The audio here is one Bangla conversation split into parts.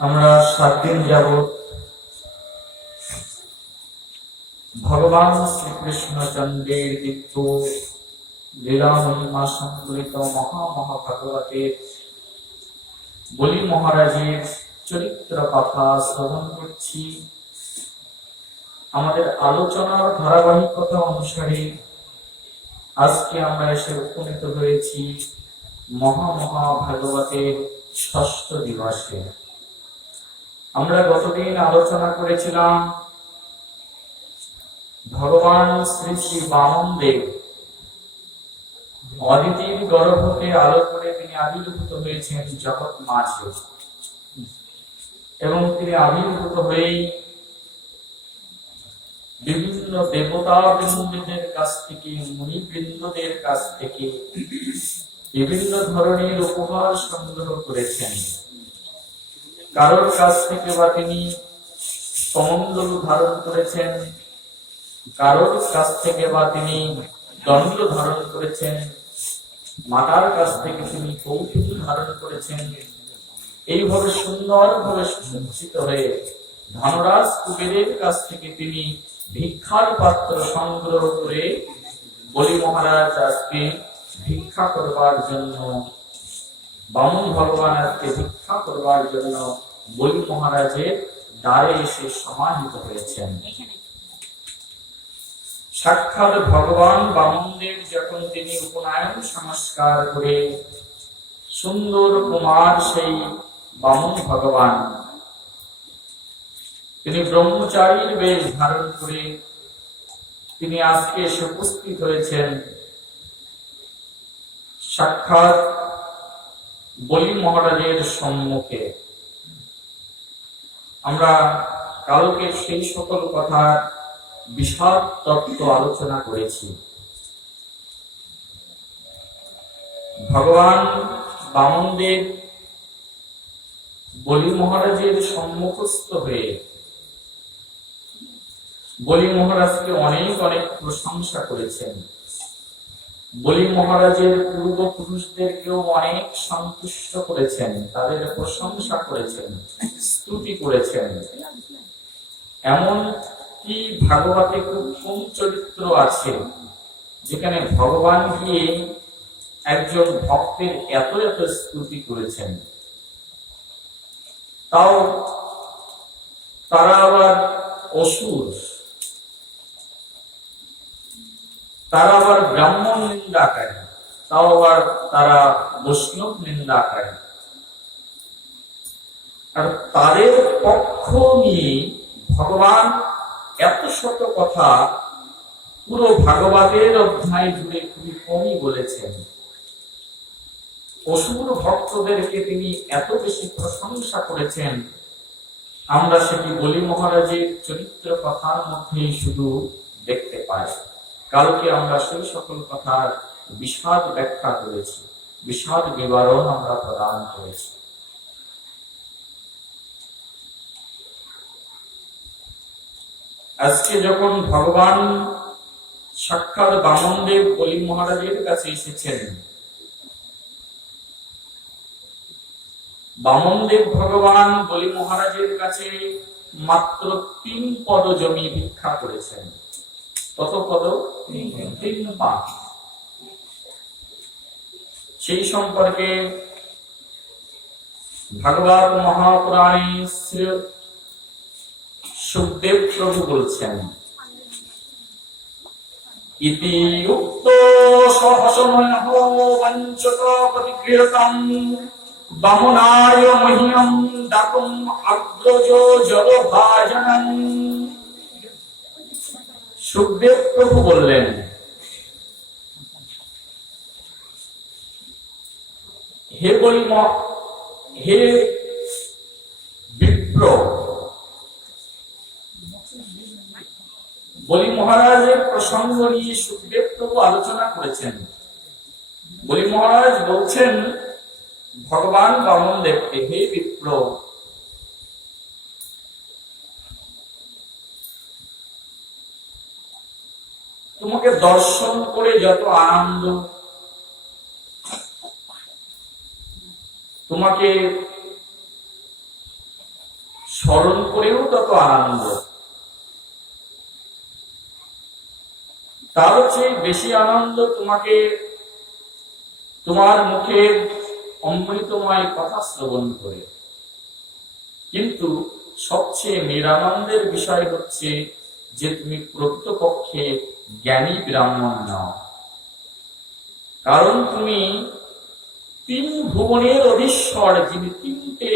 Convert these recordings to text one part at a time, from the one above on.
আমরা 7 দিন যাবৎ ভগবান শ্রীকৃষ্ণচন্দ্রের দিব্য লীলা মহিমা সংকলিত মহাভাগবতের বলি মহারাজের চরিত্র কথা শ্রবণ করছি। আমাদের আলোচনার ধারাবাহিকতা অনুসারে আজকে আমরা এসে উপনীত হয়েছি মহাভাগবতের 6ষ্ঠ দিবসে। আমরা গতদিন আলোচনা করেছিলাম ভগবান শ্রী শ্রী বামনদেব অদিতির গর্ভ হতে আলো করে তিনি আবির্ভূত হয়েছেন জগৎ মাঝে, এবং তিনি আবির্ভূত হয়েই বিভিন্ন দেবতা বৃন্দদের কাছ থেকে, মুনিবৃন্দদের কাছ থেকে বিভিন্ন ধরনের উপহার সংগ্রহ করেছেন। কারোর কাছ থেকে বা তিনি কমণ্ডল ধারণ করেছেন, কারোর কাছ থেকে বা তিনি দণ্ড ধারণ করেছেন, মাতার কাছ থেকে তিনি কৌতুক ধারণ করেছেন। এইভাবে সুন্দরভাবে সুসজ্জিত হয়ে ধনরাজ কুবেরের কাছ থেকে তিনি ভিক্ষার পাত্র সংগ্রহ করে বলি মহারাজ আজকে ভিক্ষা করবার জন্য, বামন ভগবান আজকে ভিক্ষা করবার জন্য বলি মহারাজের দ্বারে এসে সমাহিত হয়েছেন। সাক্ষাৎ ভগবান বামনদেব যখন তিনি উপনয়ন সংস্কার করে সুন্দর কুমার সেই বামন ভগবান তিনি ব্রহ্মচারীর বেশ ধারণ করে তিনি আজকে এসে উপস্থিত হয়েছেন সাক্ষাৎ বলি মহারাজের সম্মুখে। আমরা কালকে সেই সকল কথার বিশদ তত্ত্ব আলোচনা করেছি। ভগবান বামনদেব বলি মহারাজের সম্মুখস্থ হয়ে বলি মহারাজকে অনেক অনেক প্রশংসা করেছেন। বলি মহারাজের পূর্বপুরুষদেরকেও অনেক সন্তুষ্ট করেছেন, তাদের প্রশংসা করেছেন, স্তুতি করেছেন। এমন কি ভাগবতে খুব কম চরিত্র আছে যেখানে ভগবান গিয়ে একজন ভক্তের এত এত স্তুতি করেছেন, তাও তারা আবার অসুর, তারা আবার ব্রাহ্মণ নিন্দাকারী, তাও আবার তারা বৈষ্ণব নিন্দাকারী। আর তাদের পক্ষ নিয়ে ভগবান এত শত কথা পুরো ভাগবতের অধ্যায় জুড়ে খুবই কমই বলেছেন। অসুর ভক্তদেরকে তিনি এত বেশি প্রশংসা করেছেন, আমরা সেটি বলি মহারাজের চরিত্র কথার মধ্যেই শুধু দেখতে পাই। কালকে আমরা সেই সকল কথার বিশদ ব্যাখ্যা করেছি, বিশদ বিবরণ আমরা প্রদান করেছি। আজকে যখন ভগবান সাক্ষাৎ বামনদেব বলি মহারাজের কাছে এসেছেন, বামনদেব ভগবান বলি মহারাজের কাছে মাত্র 3 পদ জমি ভিক্ষা করেছেন। কত পদ? 3 পা। সেই সম্পর্কে ভাগবত মহাপুরাণে শ্রী সুখদেব প্রভু বলছেন, ইতি উক্ত সহসময়ঃ পঞ্চত প্রতিগৃহতম বামনায় মহ্যম দাতুম অগ্রজ জলভাজনম। সুখদেব প্রভু বললেন, হে হে বিপ্র, বলি মহারাজের প্রসঙ্গ নিয়ে সুখদেব প্রভু আলোচনা করেছেন। বলি মহারাজ বলছেন ভগবান বামনদেবকে, হে বিপ্র, তোমাকে দর্শন করে যত আনন্দ, তোমাকে স্মরণ করেও তত আনন্দ। তার চেয়ে বেশি আনন্দ তোমাকে তোমার মুখের অমৃতময় কথা শ্রবণ করে। কিন্তু সবচেয়ে নিরানন্দের বিষয় হচ্ছে যে তুমি প্রকৃতপক্ষে জ্ঞানী ব্রাহ্মণ নাও। কারণ তুমি তিন ভুবনের অধীশ্বর, যিনি তিনটে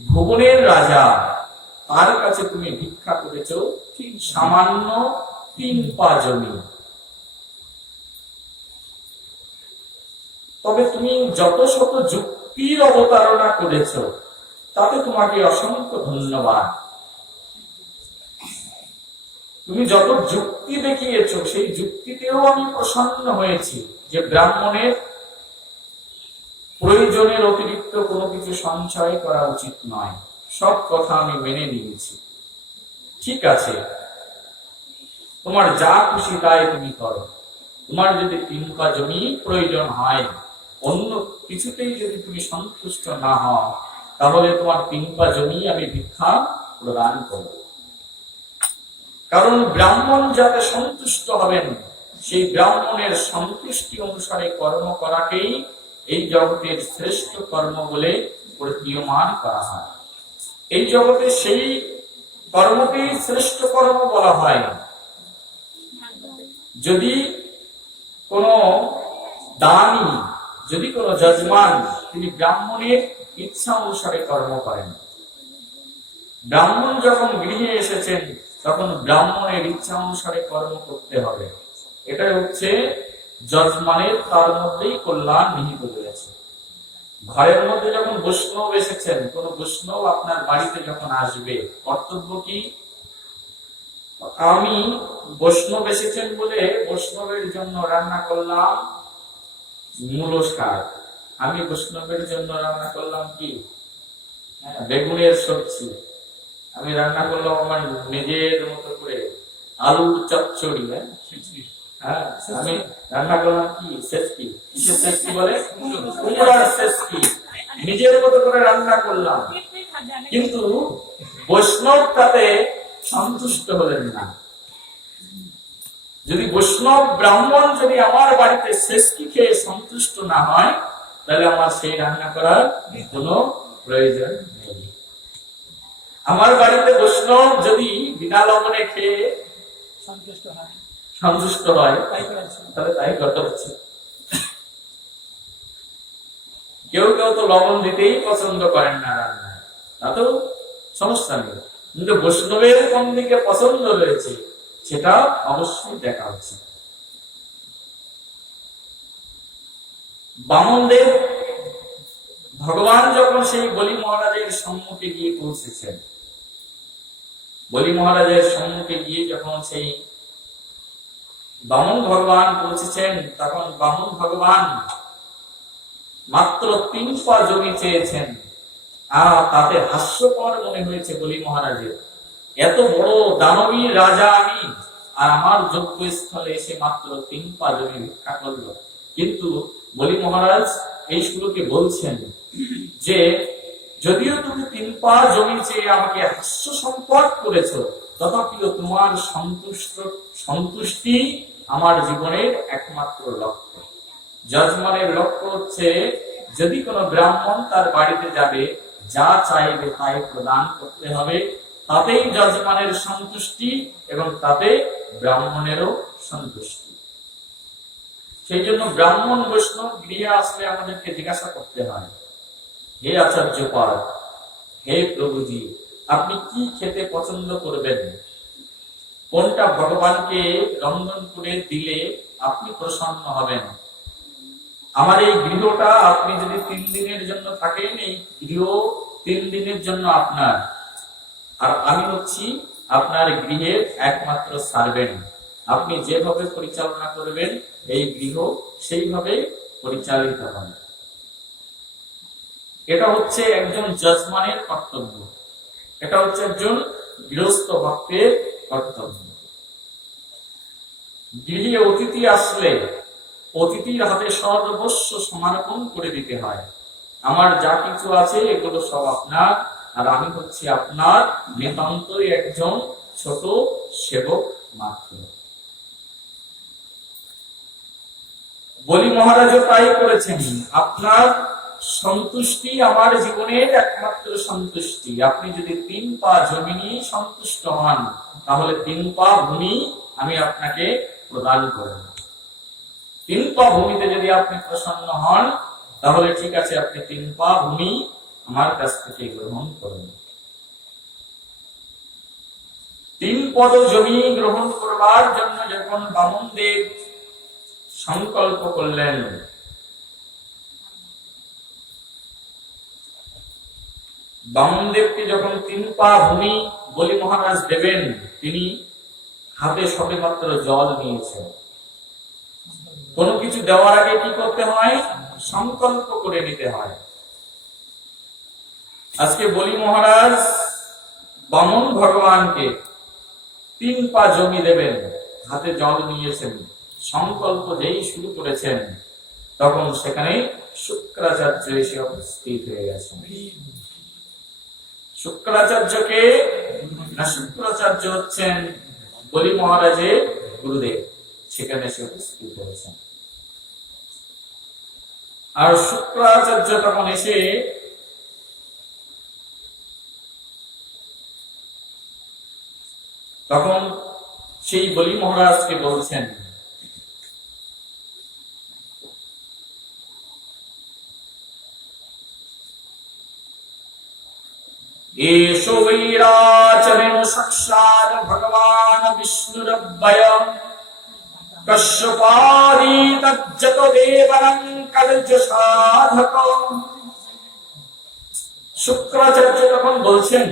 ভুবনের রাজা, তার কাছে তুমি ভিক্ষা করেছ ঠিক সামান্য 3 পা জমি। তবে তুমি যত শত যুক্তির অবতারণা করেছ তাতে তোমাকে অসংখ্য ধন্যবাদ। তুমি যত যুক্তি দেখিয়েছ সেই যুক্তিতেও আমি প্রসন্ন হয়েছি যে ব্রাহ্মণের প্রয়োজনের অতিরিক্ত কোনো কিছু সঞ্চয় করা উচিত নয়। সব কথা আমি মেনে নিয়েছি। ঠিক আছে, তোমার যা খুশি তাই তুমি করো। তোমার যদি 3 পা জমি প্রয়োজন হয়, অন্য কিছুতেই যদি তুমি সন্তুষ্ট না হও, তাহলে তোমার 3 পা জমি আমি ভিক্ষা প্রদান করব। কারণ ব্রাহ্মণ যাতে সন্তুষ্ট হবেন, সেই ব্রাহ্মণের সন্তুষ্টি অনুসারে কর্ম করাকেই এই জগতের শ্রেষ্ঠ কর্ম বলে প্রতীয়মান করা হয়। এই জগতে সেই কর্মকেই শ্রেষ্ঠ কর্ম বলা হয়। যদি কোনো দানী, যদি কোনো যজমান তিনি ব্রাহ্মণের ইচ্ছা অনুসারে কর্ম করেন, ব্রাহ্মণ যখন গৃহে এসেছেন তখন ব্রাহ্মণের ইচ্ছা অনুসারে কর্ম করতে হবে। এটা হচ্ছে যজমানের, তার মধ্যেই কল্যাণ নিহিত রয়েছে। ঘরের মধ্যে যখন বৈষ্ণব এসেছেন, কোন বৈষ্ণব আপনার বাড়িতে যখন আসবে, কর্তব্য কি? আমি বৈষ্ণব এসেছেন বলে বৈষ্ণবের জন্য রান্না করলাম মূলো শাক, আমি বৈষ্ণবের জন্য রান্না করলাম কি বেগুনের সবজি, আমি রান্না করলাম আমার নিজের মতো করে আলুর চচ্চড়ি, হ্যাঁ আমি রান্না করলাম কি সেচকি, কিসের সেচকি বলে, কুমড়ার সেচকি, নিজের মতো করে রান্না করলাম। কিন্তু বৈষ্ণব তাতে সন্তুষ্ট হলেন না। যদি বৈষ্ণব ব্রাহ্মণ যদি আমার বাড়িতে সেচকি খেয়ে সন্তুষ্ট না হয়, তাহলে আমার সেই রান্না করার কোনো প্রয়োজন নেই। আমার বাড়িতে বৈষ্ণব যদি বিনা লবণে খেয়ে সন্তুষ্ট হয় তাহলে তাই করা হচ্ছে। কেউ কেউ তো লবণ দিতেই পছন্দ করেন না রান্নায়, তাতেও সমস্যা নেই, কিন্তু বৈষ্ণবের কোন দিকে পছন্দ রয়েছে সেটা অবশ্যই দেখা হচ্ছে। বামনদেব ভগবান যখন সেই বলি মহারাজের সম্মুখে গিয়ে পৌঁছেছেন, বলি মহারাজের সম্মুখে গিয়ে যখন সেই বামন ভগবান পৌঁছেছেন, তখন বামন ভগবান মাত্র 3 পা জমি চেয়েছেন। তাতে হাস্যকর মনে হয়েছে বলি মহারাজের, এত বড় দানবী রাজা আমি, আর আমার যোগ্য স্থলে এসে মাত্র 3 পা জমি ভিক্ষা করলো। কিন্তু বলি মহারাজ এই শুরুকে বলছেন যে যদিও তুমি 3 পা জমি চেয়ে আমাকে হাস্য সম্পদ করেছো, তথাপিও তোমার সন্তুষ্টি আমার জীবনের একমাত্র লক্ষ্য। যজমানের লক্ষ্য হচ্ছে যদি কোনো ব্রাহ্মণ তার বাড়িতে যাবে, যা চাইবে তাই প্রদান করতে হবে, তাতেই যজমানের সন্তুষ্টি এবং তাতে ব্রাহ্মণেরও সন্তুষ্টি। সেই জন্য ব্রাহ্মণ বৈষ্ণব গৃহে আসলে আমাদেরকে জিজ্ঞাসা করতে হয়, হে আচার্যপাল, হে প্রভুজি, আপনি কি খেতে পছন্দ করবেন, কোনটা ভগবানকে রন্ধন করে দিলে আপনি প্রসন্ন হবেন। আমার এই গৃহটা আপনি যদি 3 দিনের জন্য থাকেন, এই গৃহ 3 দিনের জন্য আপনার, আর আমি হচ্ছি আপনার গৃহের একমাত্র সার্ভেন্ট। আপনি যেভাবে পরিচালনা করবেন এই গৃহ সেইভাবে পরিচালিত হবে। এটা হচ্ছে একজন যজমানের কর্তব্য, এটা হচ্ছে একজন গৃহস্থ ভক্তের কর্তব্য। গৃহে অতিথি আসলে অতিথির হাতে সর্বস্ব সমর্পণ করে দিতে হয়। আমার যা কিছু আছে এগুলো সব আপনার, আর আমি হচ্ছি আপনার নিতান্তই একজন ছোট সেবক মাত্র। বলি মহারাজও তাই করেছেন। আপনার সন্তুষ্টি আমার জীবনের একমাত্র সন্তুষ্টি। আপনি যদি 3 পা জমি নিয়ে সন্তুষ্ট হন, তাহলে 3 পা ভূমি আমি আপনাকে প্রদান করব। 3 পা ভূমিতে যদি আপনি প্রসন্ন হন, তাহলে ঠিক আছে, আপনি 3 পা ভূমি আমার কাছ থেকে গ্রহণ করুন। 3 পদ জমি গ্রহণ করবার জন্য যখন বামনদেব সংকল্প করলেন, বামনদেবকে যখন 3 পা ভূমি বলি মহারাজ দেবেন, তিনি হাতে সবেমাত্র জল নিয়েছেন। কোনো কিছু দেওয়ার আগে কি করতে হয়? সংকল্প করে নিতে হয়। আজকে বলি মহারাজ বামন ভগবানকে 3 পা জমি দেবেন, হাতে জল নিয়েছেন। সংকল্প যেই শুরু করেছেন, তখন সেখানে শুক্রাচার্য এসে উপস্থিত হয়ে গেছেন। শুক্রাচার্যকে না, শুক্রাচার্য হচ্ছেন বলি মহারাজের গুরুদেব, সেখানে এসে উপস্থিত হয়েছেন। আর শুক্রাচার্য তখন এসে তখন সেই বলি মহারাজকে বলছেন, एषो वैराचरेण साक्षात् भगवान् विष्णुरव्ययम् कश्यपादि तज्जतो देवनं कलज साधकम्। শুক্রাচার্য তখন বলছেন,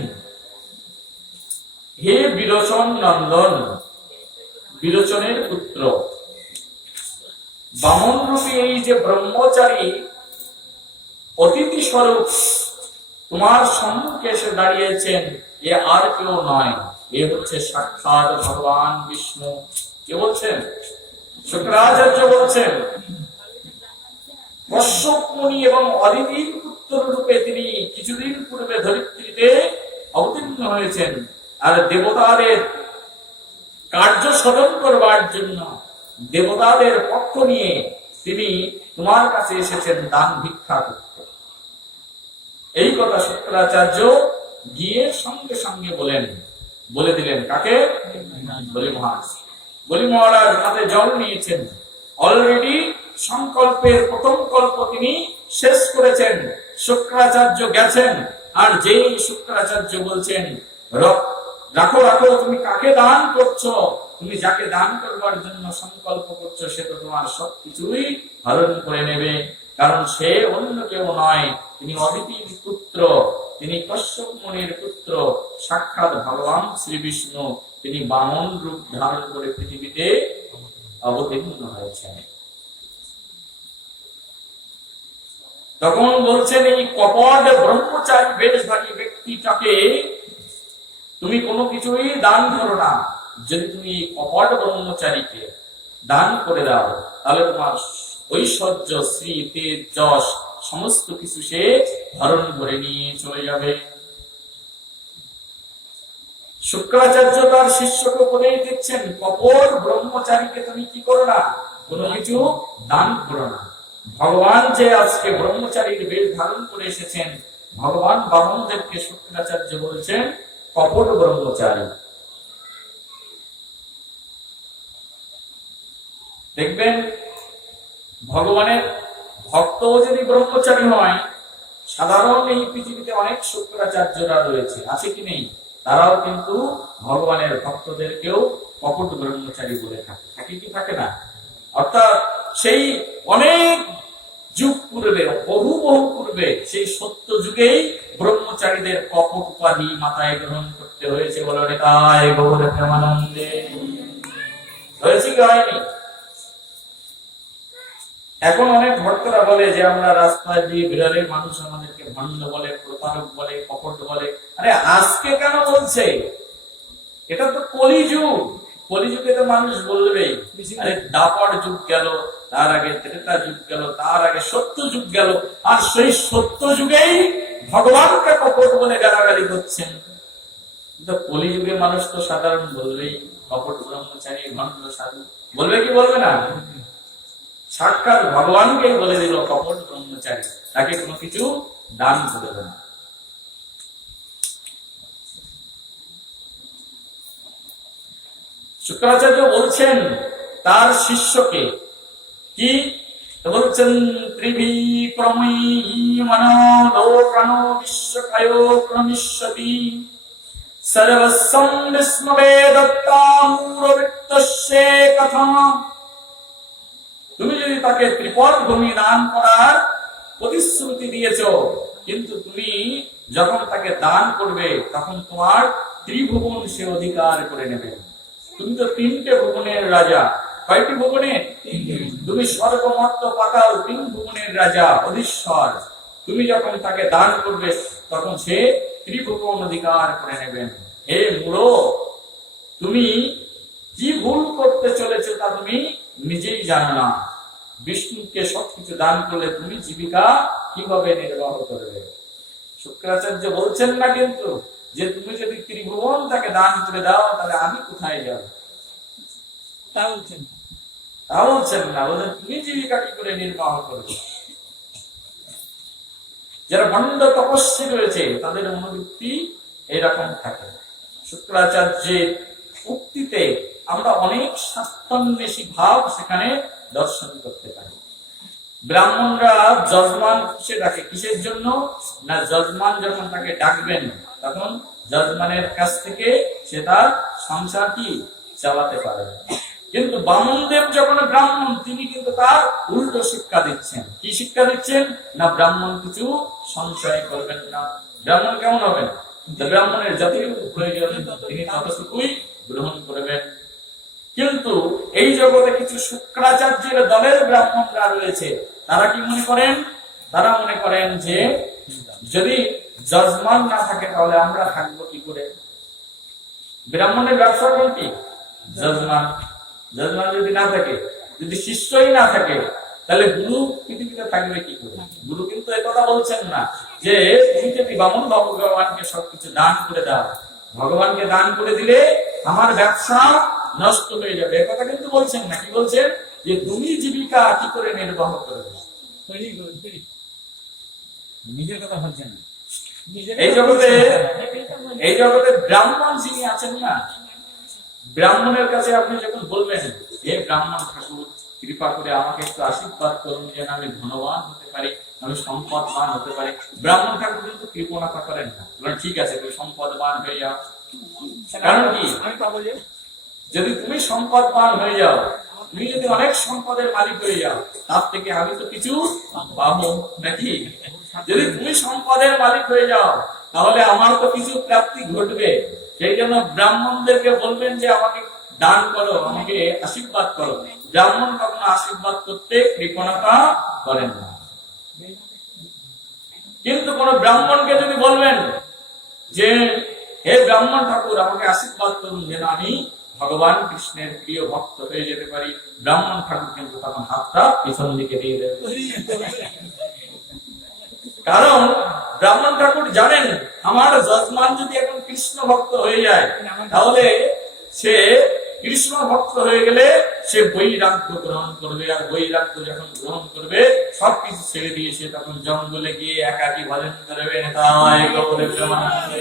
হে বিরোচন নন্দন, বিরোচনের পুত্র, বামন রূপী এই যে ব্রহ্মচারী অতিথি স্বরূপ তোমার সম্মুখে এসে দাঁড়িয়েছেন, এ আর কেউ নয়, এ হচ্ছে সাক্ষাৎ ভগবান বিষ্ণু। কে বলছেন? শুক্রাচার্য বলছেন, কশ্যপ মুনি এবং অদিতির পুত্র রূপে তিনি কিছুদিন পূর্বে ধরিত্রীতে অবতীর্ণ হয়েছেন, আর দেবতাদের কার্য সাধন করবার জন্য দেবতাদের পক্ষ নিয়ে তিনি তোমার কাছে এসেছেন দান ভিক্ষা করতে। এই কথা শুক্রাচার্য গিয়ে সঙ্গে সঙ্গে বলে দিলেন। কাকে? বলি মহারাজ। বলি মহারাজ হাতে জল নিয়েছেন, অলরেডি সংকল্পের প্রথম কল্প তিনি শেষ করেছেন। শুক্রাচার্য গেছেন, আর যেই শুক্রাচার্য বলছেন, রাখো রাখো, তুমি কাকে দান করছো? তুমি যাকে দান করবার জন্য সংকল্প করছো, সে তো তোমার সবকিছুই হরণ করে নেবে, কারণ সে অন্য কেউ নয়, তিনি অদিতির পুত্র, তিনি কশ্যপ মুনির পুত্র, সাক্ষাৎ ভগবান শ্রী বিষ্ণু। তিনি বামন রূপ ধারণ করে পৃথিবীতে অবতীর্ণ হয়েছেন। তখন বলছেন, এই কপট ব্রহ্মচারী বেশধারী ব্যক্তিটাকে তুমি কোনো কিছুই দান করো না। যদি তুমি কপট ব্রহ্মচারীকে দান করে দাও, তাহলে তোমার ঐশ্বর্য, শ্রী, তেজ, যশ সমস্ত কিছু সে ধারণ করে নিয়ে চলে যাবে। শুক্রাচার্য তার শিষ্যকে উপদেশ দিচ্ছেন, কপট ব্রহ্মচারীকে তুমি কি করো না? কোনো কিছু দান করো না। ভগবান যে আজকে ব্রহ্মচারীর বেশ ধারণ করে এসেছেন, ভগবান বামনদেবকে শুক্রাচার্য বলছেন কপট ব্রহ্মচারী। দেখবেন, ভগবানের ভক্ত যদি ব্রহ্মচারী হয়, সাধারণ এই পৃথিবীতে অনেক শুক্রাচার্যরা রয়েছে, আছে কি নেই? তারাও কিন্তু ভগবানের ভক্তদেরকেও কপট ব্রহ্মচারী বলে থাকে। থাকে কি থাকে না? অর্থাৎ সেই অনেক যুগ পূর্বে, বহু পূর্বে, সেই সত্য যুগেই ব্রহ্মচারীদের কপট উপাধি মাথায় গ্রহণ করতে হয়েছে। বলো রে তাই গৌর প্রেমানন্দে। হয়েছে কি হয়নি? এখন অনেক ভক্তরা বলে যে আমরা রাস্তায় দিয়ে বিরলে মানুষ আমাদেরকে ভণ্ড বলে, প্রতারক বলে, কপট বলে। আরে আজকে কেন বলছে? এটা তো কলিযুগ। কলিযুগে তো মানুষ বলবেই। আরে দাপর যুগ গেল, তার আগে ত্রেতা যুগ গেল, তার আগে সত্য যুগ গেল, আর সেই সত্য যুগেই ভগবানকে কপট বলে গালাগালি করছেন। কিন্তু কলিযুগে মানুষ তো সাধারণ বলবেই কপট ব্রহ্মচারী, ভণ্ড সাধু, বলবে কি বলবে না? সাক্ষাৎ ভগবানকেই বলে দিল কপট ব্রহ্মচারী, তাকে কোনো কিছু দান করবে না। শুক্রাচার্য বলছেন তার শিষ্যকে কি বলছেন, ত্রিভি প্রময়ী মনো লোকানো বিশ্বকায় ক্রমিষ্যতি সর্বস্বং বিস্মবেদত্তামূঢ়বৃত্তস্যে কথা। তুমি যদি তাকে ত্রিপদ ভূমি দান করার প্রতিশ্রুতি দিয়েছ, কিন্তু তুমি যখন তাকে দান করবে তখন তোমার ত্রিভুবন সে অধিকার করে নেবে। তুমি তো 3টে ভুবনের রাজা। কয়টি ভুবনে? তুমি স্বর্গ মর্ত্য পাতাল 3 ভুবনের রাজা অধীশ্বর। তুমি যখন তাকে দান করবে তখন সে ত্রিভুবন অধিকার করে নেবেন। হে মূঢ়, তুমি কি ভুল করতে চলেছো তা তুমি নিজেই জানো না। বিষ্ণুকে সবকিছু দান করলে তুমি জীবিকা কিভাবে নির্বাহ করবে? শুক্রাচার্য বলছেন না কিন্তু যে তুমি যদি ত্রিভুবন তাকে দান করে দাও তাহলে আমি কোথায় যাব, তা বলছেন না। বলছেন তুমি জীবিকা কি করে নির্বাহ করবে। যারা ভণ্ড তপস্বী রয়েছে তাদের মনোবৃত্তি এরকম থাকে। শুক্রাচার্যের উক্তিতে আমরা অনেক স্বার্থান্বেষী ভাব সেখানে দর্শন করতে পারি। ব্রাহ্মণরা যজমান কিসে ডাকে? কিসের জন্য না, যজমান যখন তাকে ডাকবেন তখন যজমানের কাছ থেকে সে তার সংসার কি চালাতে পারে। কিন্তু বামনদেব যখন ব্রাহ্মণ, তিনি কিন্তু তার উল্টো শিক্ষা দিচ্ছেন। কি শিক্ষা দিচ্ছেন না, ব্রাহ্মণ কিছু সংশয় করবেন না। ব্রাহ্মণ কেমন হবেন? ব্রাহ্মণের যতটুকু প্রয়োজন তিনি ততটুকুই গ্রহণ করবেন। কিন্তু এই জগতে কিছু শুক্রাচার্যের দলের ব্রাহ্মণরা রয়েছে, তারা কি মনে করেন? তারা মনে করেন যে যদি যজমান না থাকে তাহলে আমরা থাকবো কি করে। ব্রাহ্মণের ব্যবসা কোনটি? যজমান। যজমান যদি না থাকে, যদি শিষ্যই না থাকে, তাহলে গুরু পৃথিবীতে থাকবে কি করে? গুরু কিন্তু একথা বলছেন না যে তুমি যদি বামন ভগবানকে সবকিছু দান করে দাও, ভগবানকে দান করে দিলে আমার ব্যবসা নষ্ট হয়ে যাবে, একথা কিন্তু বলছেন না। কি বলছেন? যে তুমি জীবিকা কি করে নির্বাহ করবে। নিজের কথা বলছেন না। এই জগতে ব্রাহ্মণ যিনি আছেন না, ব্রাহ্মণের কাছে আপনি যখন বলবেন হে ব্রাহ্মণ ঠাকুর, কৃপা করে আমাকে একটু আশীর্বাদ করুন যেন আমি ধনবান হতে পারি, আমি সম্পদবান হতে পারি, ব্রাহ্মণ ঠাকুর কিন্তু কৃপণতা করেন না। ঠিক আছে, তুমি সম্পদবান হয়ে যাও। কারণ কি? যদি তুমি সম্পদবান হয়ে যাও, তুমি যদি অনেক সম্পদের মালিক হয়ে যাও, তার থেকে আমি তো কিছু পাবো নাকি? যদি তুমি সম্পদের মালিক হয়ে যাও তাহলে আমার তো কিছু প্রাপ্তি ঘটবে। সেই জন্য ব্রাহ্মণদেরকে বলবেন যে আমাকে দান করো, আমাকে আশীর্বাদ করো। ব্রাহ্মণ কখনো আশীর্বাদ করতে কৃপণতা করেন না। কিন্তু কোন ব্রাহ্মণকে যদি বলবেন যে হে ব্রাহ্মণ ঠাকুর আমাকে আশীর্বাদ করুন যেন আমি ভগবান কৃষ্ণের প্রিয় ভক্ত হয়ে যেতে পারি, ব্রাহ্মণ ঠাকুর কিন্তু তখন হাতটা পিছন দিকে দিয়ে দেবে। কারণ ব্রাহ্মণ ঠাকুর জানেন আমার যজমান যদি এখন কৃষ্ণ ভক্ত হয়ে যায় তাহলে সে কৃষ্ণ ভক্ত হয়ে গেলে সে বৈরাগ্য গ্রহণ করবে, আর বৈরাগ্য যখন গ্রহণ করবে সবকিছু ছেড়ে দিয়ে সে তখন জঙ্গলে গিয়ে একাকী ভজন করবে। তাই গৌরে প্রেমানন্দে।